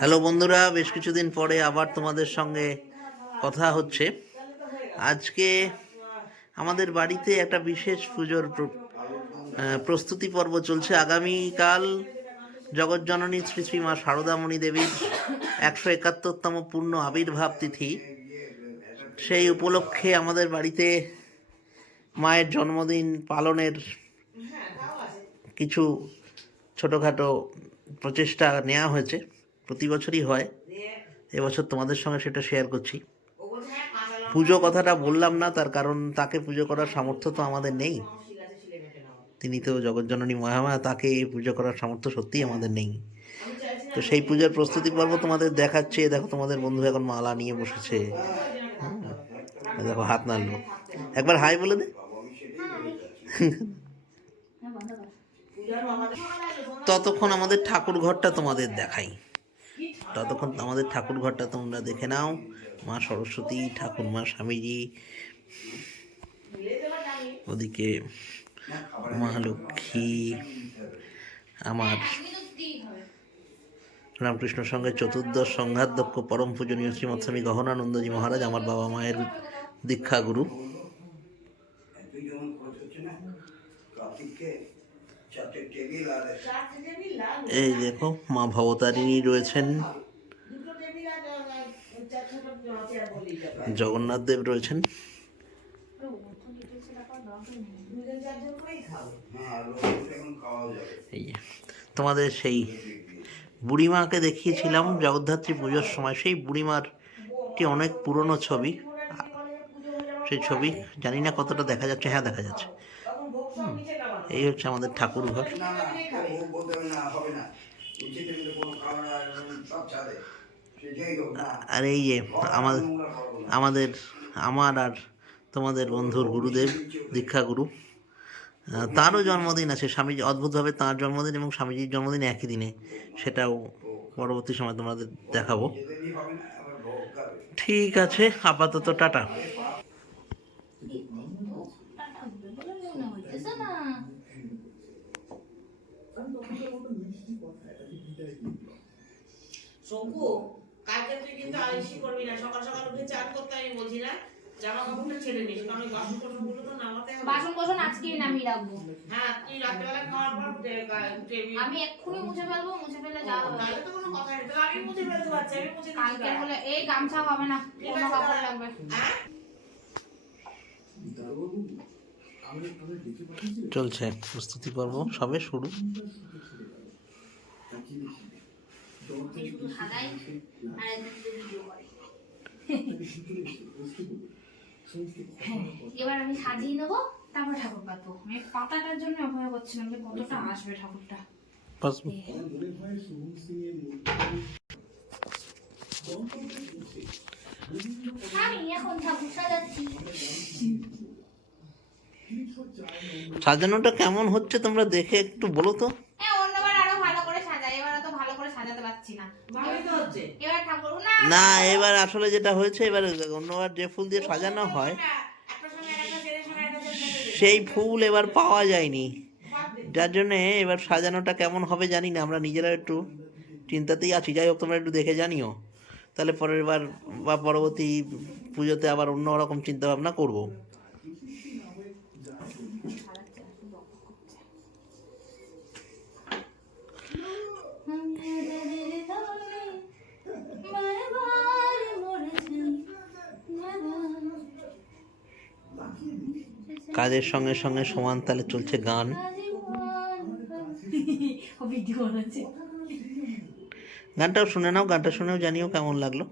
Hello বন্ধুরা, বেশ কিছুদিন পরে আবার তোমাদের সঙ্গে কথা হচ্ছে। আজকে আমাদের বাড়িতে একটা বিশেষ পুজোর প্রস্তুতি পর্ব চলছে। আগামীকাল জগৎজননী শ্রী শ্রী মা শারদামণি দেবীর 171তম পূর্ণ আবির্ভাব তিথি। সেই উপলক্ষে আমাদের বাড়িতে মায়ের জন্মদিন পালনের কিছু ছোটোখাটো প্রচেষ্টা নেওয়া হয়েছে। প্রতি বছরই হয়, এবছর তোমাদের সঙ্গে সেটা শেয়ার করছি। পুজো কথাটা বললাম না, তার কারণ তাকে পুজো করার সামর্থ্য তো আমাদের নেই। তিনি তো জগৎজননী মহামায়া, তাকে পুজো করার সামর্থ্য সত্যিই আমাদের নেই। তো সেই পুজোর প্রস্তুতি পর্ব তোমাদের দেখাচ্ছে। দেখো, তোমাদের বন্ধু এখন মালা নিয়ে বসেছে। দেখো, হাত নাড়লো। একবার হাই বলে দে। ততক্ষণ আমাদের ঠাকুর ঘরটা তোমাদের দেখাই। ততক্ষণ আমাদের ঠাকুর ঘরটা তোমরা দেখে নাও। মা সরস্বতী, ঠাকুর মা স্বামীজি, ওদিকে মা লক্ষ্মী, আমার রামকৃষ্ণ সঙ্গে চতুর্দশ সংঘাধ্যক্ষ পরম পূজনীয় শ্রীমৎ স্বামী গহনানন্দজি মহারাজ, আমার বাবা মায়ের দীক্ষা গুরু। এই দেখো, মা ভবতারিণী রয়েছেন, জগন্নাথ দেব রয়েছেন। এই তোমাদের সেই বুড়িমাকে দেখিয়েছিলাম জগদ্ধাত্রী পুজোর সময়। সেই বুড়িমার একটি অনেক পুরনো ছবি। সেই ছবি জানি না কতটা দেখা যাচ্ছে। হ্যাঁ, দেখা যাচ্ছে। এই হচ্ছে আমাদের ঠাকুর ঘর। আর এই যে আমাদের আমার আর তোমাদের বন্ধুর গুরুদেব, দীক্ষাগুরু, তারও জন্মদিন আছে। স্বামীজি, অদ্ভুতভাবে তাঁর জন্মদিন এবং স্বামীজির জন্মদিন একই দিনে। সেটাও পরবর্তী সময় তোমাদের দেখাবো। ঠিক আছে, আপাতত টাটা। শঙ্কু, কালকে তুই কিন্তু আলিশি করবি না। সকাল সকাল উঠে চান করতে আমি বলছি না, জামা কাপড়টা ছেড়ে নিস, কারণ ওই বাসন কোসনগুলো তো নামাতে হবে। বাসন কোসন আজকেই নামিয়ে রাখবো। হ্যাঁ, তুই রাত্রেবেলা খাওয়ার পর টেবিল আমি এক্ষুনি মুছে ফেলবো, মুছে ফেলে যা হবে। তাহলে তো কোনো কথা নেই, তাহলে আমি মুছে ফেলতে পারছি, আমি মুছে দিচ্ছি। কালকে হলে এই গামছা হবে না, অন্য কাপড় লাগবে। হ্যাঁ, চলছে প্রস্তুতি পর্ব, সবে শুরু। শুধু সাদাই আর একদিন ভিডিও করে। এবার আমি সাজিয়ে নেবো, তারপর ঠাকুর পাতবো। আমি পাতাটার জন্য অপেক্ষা করছিলাম যে কতটা আসবে ঠাকুরটা। আমি এখন ঠাকুর সাজাচ্ছি। সাজানোটা কেমন হচ্ছে তোমরা দেখে একটু বলো তো। অন্যবার আরো ভালো করে সাজাই, এবার তো ভালো করে সাজাতে পারছি না। ভালোই তো হচ্ছে। এবার ঠাকুর না, এবার আসলে যেটা হয়েছে, এবার অন্যবার যে ফুল দিয়ে সাজানো হয় সেই ফুল এবার পাওয়া যায়নি, যার জন্যে এবার সাজানোটা কেমন হবে জানি না। আমরা নিজেরা একটু চিন্তাতেই আছি। যাই হোক, তোমরা একটু দেখে জানিও, তাহলে পরের বার বা পরবর্তী পুজোতে আবার অন্য রকম চিন্তা ভাবনা করবো। কাজের সঙ্গে সঙ্গে সমান তালে চলছে গান। গানটাও শুনে নাও, গানটা শুনেও জানিও কেমন লাগলো।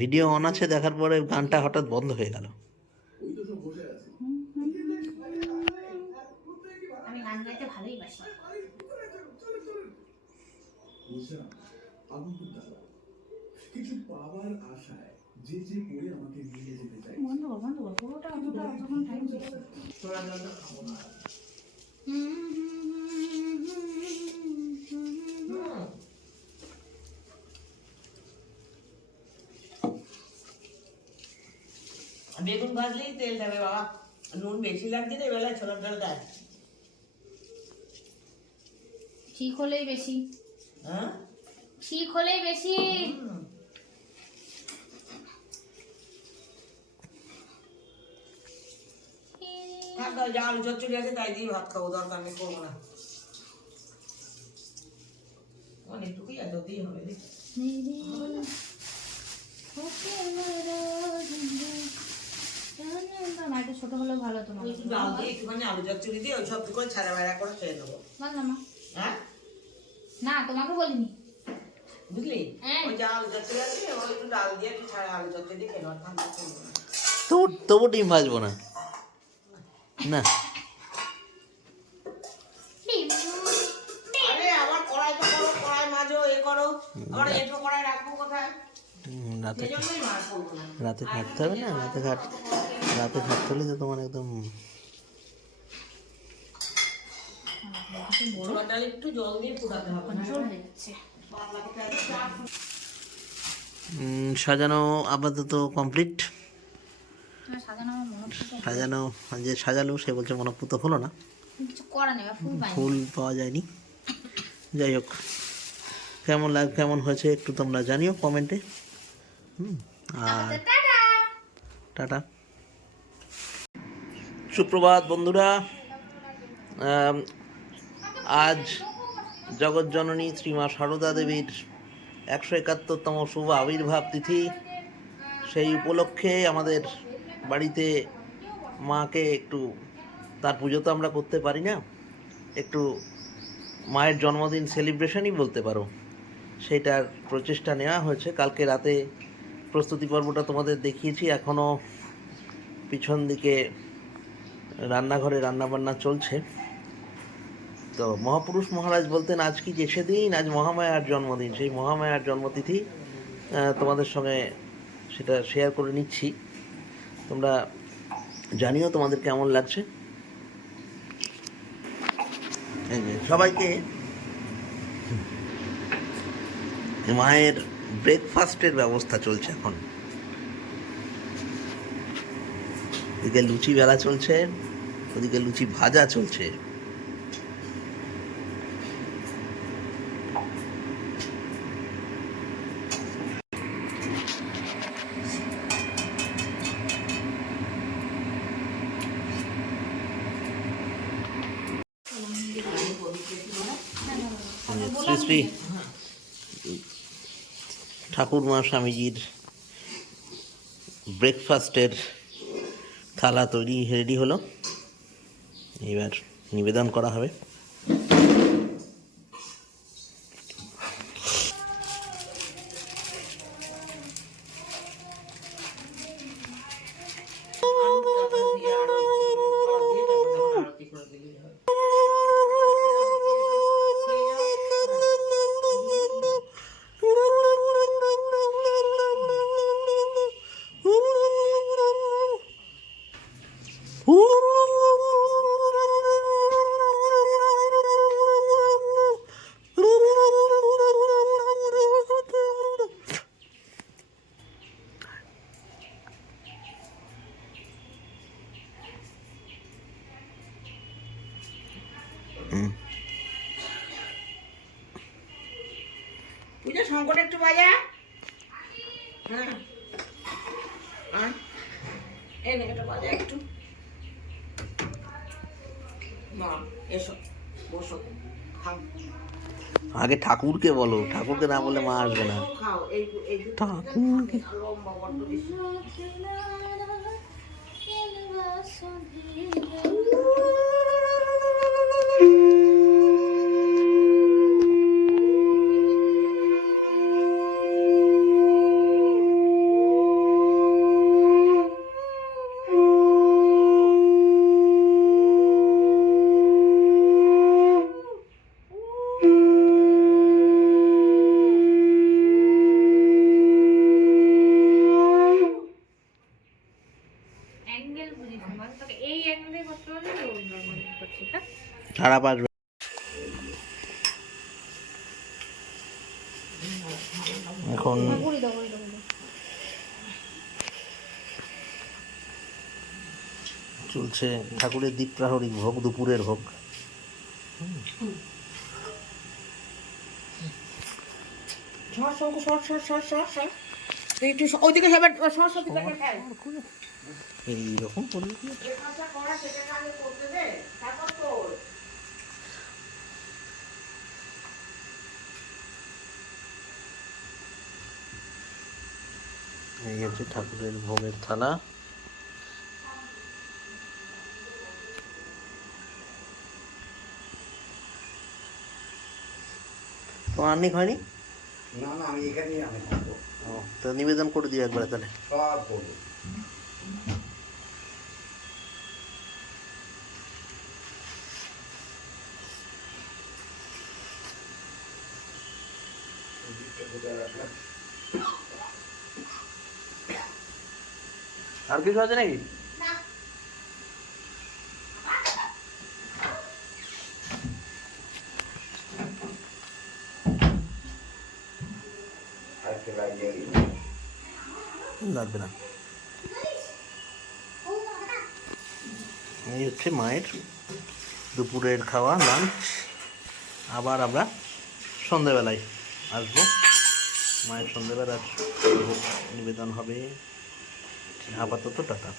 ভিডিও অন আছে, দেখার পরে গানটা হঠাৎ বন্ধ হয়ে গেল। আমি গান গাইতে ভালোই বাসি। কিছু পাওয়ার আশায় যে যে করে আমাকে নিয়ে যেতে চাই। বন্ধ কর পুরোটা যখন টাইম দিচ্ছে তোরা জানা খাবো না। বেগুন ভাজলেই তেল যাবে বাবা। নুন বেশি লাগছে রে বেলায় ছোলার ডাল দেয়। ঠিক হলেই বেশি, হ্যাঁ ঠিক হলেই বেশি। থাক যা আলু চচ্চড়ি আছে তাই দিয়ে ভাত খাবো, দরকার নেই, করবো না। অনেকটুকুই আছে, ওতেই হবে রে। মাইটা ছোট হলেও ভালো তোমার। ওই একটু ডাল দিয়ে একটুখানি আলু চচ্চড়ি দিয়ে ওই সব করে ছাড়া বাইরা করে খেয়ে নেবো। বল না মা। হ্যাঁ না তোমাকে বলিনি। বুঝলি, হ্যাঁ। ওই যা আলু চচ্চড়ি আছে ওই একটু ডাল দিয়ে একটু ছাড়া আলু চচ্চড়ি দিয়ে খেয়ে নেবো, ঠান্ডা করবো না। তবু ডিম ভাজবো না, না আরে আবার কড়াই তো করো, কড়াই মাজো, এ করো, আবার এঁটো কড়াই রাখবো কোথায়? রাতে সেই জন্যই মার করবো না। রাতে খাটতে হবে না, রাতে খাটতে হলে তো তোমার একদম ছোলার ডাল একটু জল দিয়ে ফুটাতে হবে না? সাজানো আপাতত কমপ্লিট। সাজানো আমার মনে হচ্ছে সাজানো, যে সাজালো সে বলছে মনোপুত হলো না, কিছু করা নেই, ফুল পাই। ফুল পাওয়া যায়নি। যাই হোক, কেমন হয়েছে একটু তোমরা জানিও কমেন্টে। আর টাটা, সুপ্রভাত বন্ধুরা। আজ জগৎজননী শ্রীমা সারদা দেবীর 171তম শুভ আবির্ভাব তিথি। সেই উপলক্ষে আমাদের বাড়িতে মাকে একটু, তার পুজো তো আমরা করতে পারি না, একটু মায়ের জন্মদিন সেলিব্রেশনই বলতে পারো, সেইটার প্রচেষ্টা নেওয়া হয়েছে। কালকে রাতে প্রস্তুতি পর্বটা তোমাদের দেখিয়েছি, এখনও পিছন দিকে রান্নাঘরে রান্নাবান্না চলছে। তো মহাপুরুষ মহারাজ বলতেন আজ কি যে সেদিন, আজ মহামায়ার জন্মদিন। সেই মহামায়ার জন্মতিথি তোমাদের সঙ্গে সেটা শেয়ার করে নিচ্ছি। তোমরা জানিও তোমাদের কেমন লাগছে। এই যে সবাইকে মায়ের ব্রেকফাস্টের ব্যবস্থা চলছে এখন। এদিকে লুচি বেলা চলছে, ওদিকে লুচি ভাজা চলছে। শ্রী শ্রী ঠাকুরমা স্বামীজির ব্রেকফাস্টের থালা রেডি হলো, এবার নিবেদন করা হবে। পূজা শঙ্কর একটু বাজা। হ্যাঁ এই নে এটা বাজা একটু। মা এসো, বসো, খাও। আগে ঠাকুরকে বলো, ঠাকুরকে না বলে মা আসবে না। খাও এই ঠাকুরকে লম্বা বড্ড বেশি। খারাপ আসবে। এখন চলছে চলছে ঠাকুরের দ্বীপ প্রাহরিক ভোগ, দুপুরের ভোগ। একটু ওইদিকে এইরকম করলে কি? এই হচ্ছে ঠাকুরের ভোগের থালা। তোমার আর্নিক হয়নি? না না, আমি এখানেই আমি থাকবো, ও, তো নিবেদন করে দিও একবারে তাহলে। সব করবো। আর কিছু আছে নাকি? আজকে লাগিয়ে লাগবে না। এই হচ্ছে মায়ের দুপুরের খাওয়া, লাঞ্চ। আবার আমরা সন্ধেবেলায় আসবো। মায়ের সন্ধেবেলার ভোগ নিবেদন হবে। আপাতত টাটা।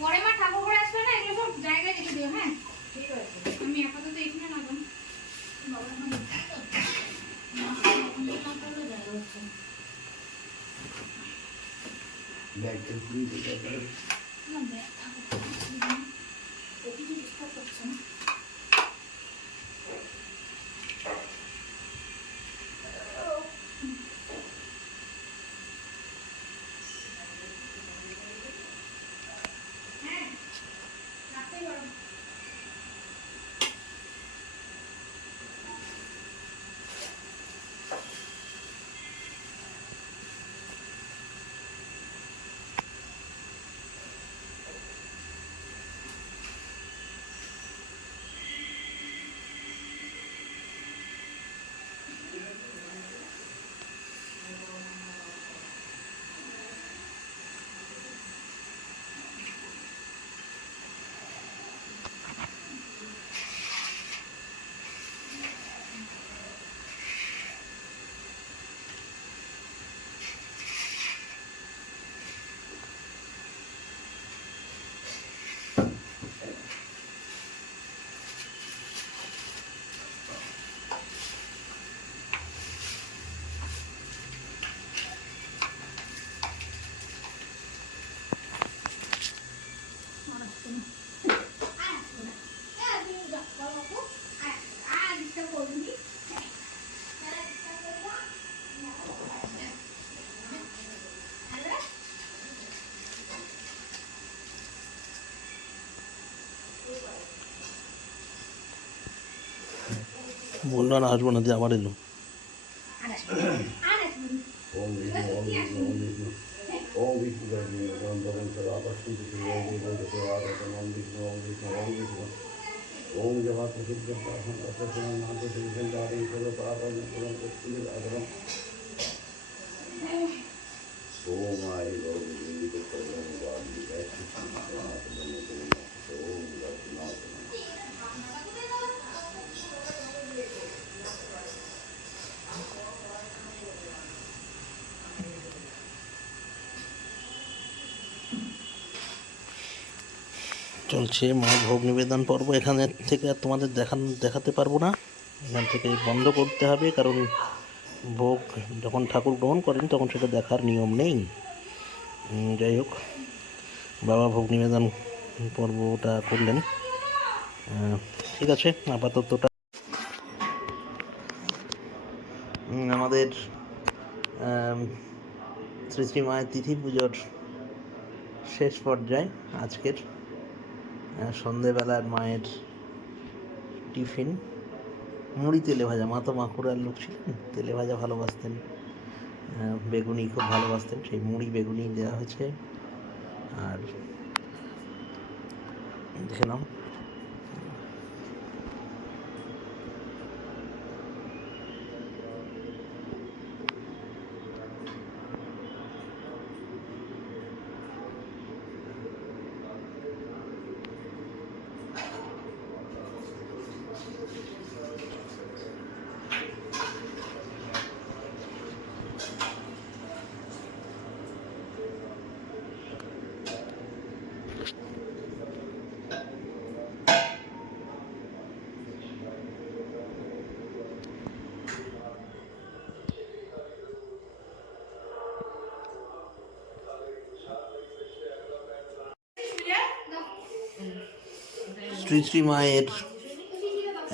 পরে মা ঠাকুর করে আসবে না, এগুলো সব জায়গায় রেখে দিও। হ্যাঁ ঠিক আছে, আমি আপাতত এখানে না যাবো। বাবা এখন জায়গা হচ্ছে ব্যাগটা খুলে দিতে না, ব্যাগ থাকুক, ও কিছু ডিস্টার্ব করছে না। হ্যাঁ রাখতেই পারো। বললো না আসবো না, দিয়ে আবার এলো। ওম বিষ্ণু ওম বিষ্ণু ওম বিষ্ণু ওম বিষ্ণু ওম ভগবান সদাপস্তি ওম বিষ্ণু ওম বিষ্ণু ওম বিষ্ণু ওম বিষ্ণু ওম জবা প্রসিদ্ধ প্রার্থনা অসৎ নাম প্রতিষ্ঠান দাঁড়ি করো পাপন করো প্রস্তুতি আদরম ওম আই গৌর বিন্দু করম বাদি একটি ওম রঘুনাথ চলছে মায়ের ভোগ নিবেদন পর্ব। এখানে থেকে আর তোমাদের দেখাতে পারবো না, এখান থেকে বন্ধ করতে হবে, কারণ ভোগ যখন ঠাকুর গ্রহণ করেন তখন সেটা দেখার নিয়ম নেই। যাই হোক, বাবা ভোগ নিবেদন পর্বটা করলেন। ঠিক আছে, আপাতত আমাদের শ্রী শ্রী মায়ের তিথি পুজোর শেষ পর্যায়ে আজকের সন্ধেবেলার মায়ের টিফিন মুড়ি তেলে ভাজা। মা তো মাখুরার লোক ছিলেন, তেলে ভাজা ভালোবাসতেন, বেগুনি খুব ভালোবাসতেন, সেই মুড়ি বেগুনি দেওয়া হয়েছে। আর দেখে নাও, শ্রী শ্রী মায়ের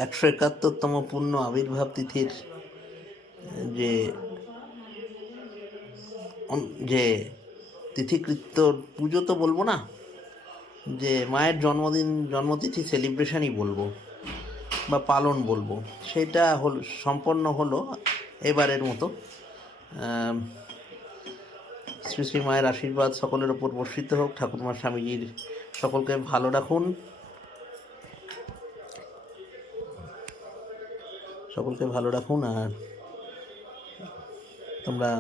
171তম পূর্ণ আবির্ভাব তিথির যে যে তিথিকৃত্য পুজো তো বলবো না, যে মায়ের জন্মতিথি সেলিব্রেশনই বলবো বা পালন বলবো, সেটা সম্পন্ন হলো এবারের মতো। শ্রী শ্রী মায়ের আশীর্বাদ সকলের ওপর বর্ষিত হোক। ঠাকুরমা স্বামীজির সকলকে ভালো রাখুন, সকলকে ভালো রাখুন। আর তোমরা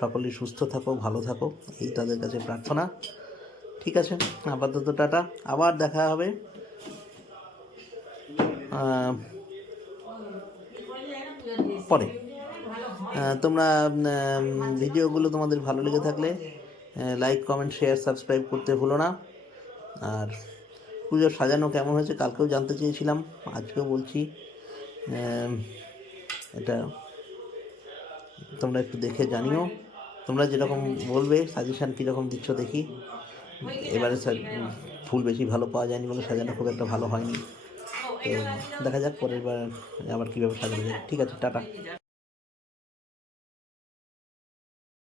সকলেই সুস্থ থাকো, ভালো থাকো, এই তাদের কাছে প্রার্থনা। ঠিক আছে, আপাতত টাটা, আবার দেখা হবে। পরে তোমরা ভিডিওগুলো তোমাদের ভালো লেগে থাকলে লাইক, কমেন্ট, শেয়ার, সাবস্ক্রাইব করতে ভুলো না। আর পুজোর সাজানো কেমন হয়েছে কালকেও জানতে চেয়েছিলাম, আজকেও বলছি, এটা তোমরা একটু দেখে জানিও। তোমরা যেরকম বলবে সাজেশান কীরকম দিচ্ছ দেখি। এবারে ফুল বেশি ভালো পাওয়া যায়নি বলে সাজানো খুব একটা ভালো হয়নি, তো দেখা যাক পরের বার আবার কীভাবে সাজানো যায়। ঠিক আছে, টাটা।